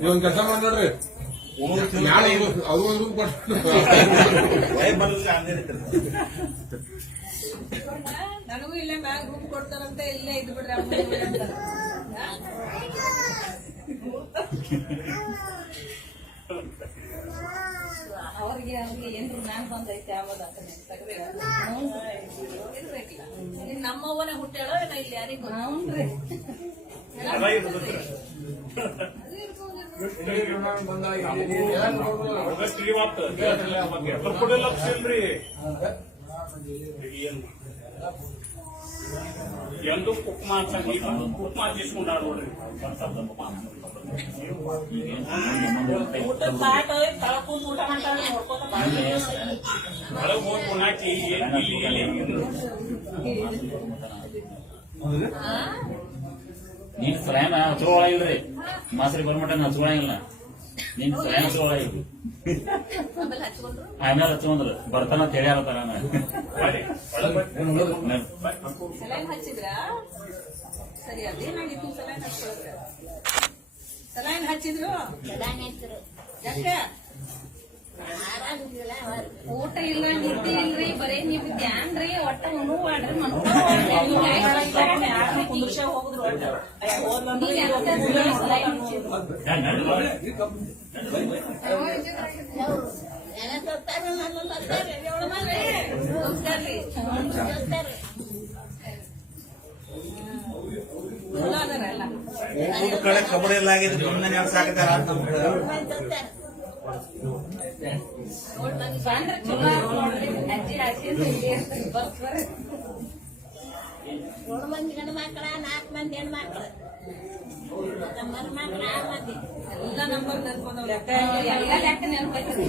ಇವನ್ ಕೆಲಸ ಮಾಡಿ ನೋಡ್ರಿ ಅದು ಒಂದು ರೂಮ್ ಕೊಟ್ಟು ನನಗೂ ಇಲ್ಲೇ ಮ್ಯಾಗ ರೂಮ್ ಕೊಡ್ತಾರಂತೆ ಇಲ್ಲೇ ಇದ್ ಬಿಡ್ರಿ ಅವ್ರಿಗೆ ಏನ್ರು ಮ್ಯಾನ್ ಬಂದೈತೆ ಆಮೇಲೆ ಇರ್ಬೇಕಿಲ್ಲ ನಮ್ಮವ್ವನ ಹುಟ್ಟಾಳ ಇಲ್ಲಿ ಯಾರಿಗೂ ಎಂದು ಉಪ್ಮಾ తీసుకున్నాడు ಊಟ ಪಾಟ ತಳಕೂನ್ ಊಟ ಮಾಡ್ತಾರೆ ನೋಡ್ಕೋತ ಒಳಗೆ ಹೋಗಿ ಉಣ್ಣಾಕಿ ನೀನ್ ಸ್ವಯಂ ಹಚ್ಕೊಳ ಇಲ್ರಿ ಮಾಸ್ರಿ ಬರ್ಮಟ ಹಚ್ಕೊಳಂಗಿಲ್ಲ ನೀನ್ ಸ್ವಯಂ ಹಚ್ಕೊಳ ಇಲ್ರಿ ಆಮೇಲೆ ಹಚ್ಕೊಂಡ್ರು ಬರ್ತಾನ ತಿಳಿಯಾರತಾರ ಸಲೈನ್ ಹಚ್ಚಿದ್ರ ಸರಿ ಅದೇನಾಗಿತ್ತು ಸಲೈನ್ ಹಚ್ಕೊಳ್ರೆ ಸಲೈನ್ ಹಚ್ಚಿದ್ರು ಯಾಕೆ ಊಟ ಇಲ್ಲ ನಿದ್ದೆ ಇಲ್ರಿ ಬರೀ ನೀವ್ ಧ್ಯಾನ್ರಿ ಒಟ್ಟ ಉಣ್ಣು ಮಾಡ್ರಿ ಕುಂದ್ರಶ ಹೋಗುದ್ರು ಕಡೆ ಖಬರ್ ಎಲ್ಲ ಆಗಿದೆ ಸಾಕತಾರ ಮೂರು ಮಂದಿ ಗಂಡು ಮಕ್ಕಳ 4 ಮಂದಿ ಹೆಣ್ಣು ಮಕ್ಕಳು ನಮ್ಮ ಮಕ್ಕಳು 6 ಮಂದಿ ಎಲ್ಲ ನಂಬರ್ ನೆನ್ಕೊಂಡವ್ರು ಎಲ್ಲ ಲೆಕ್ಕ ನೆನ್ಪೈತಿ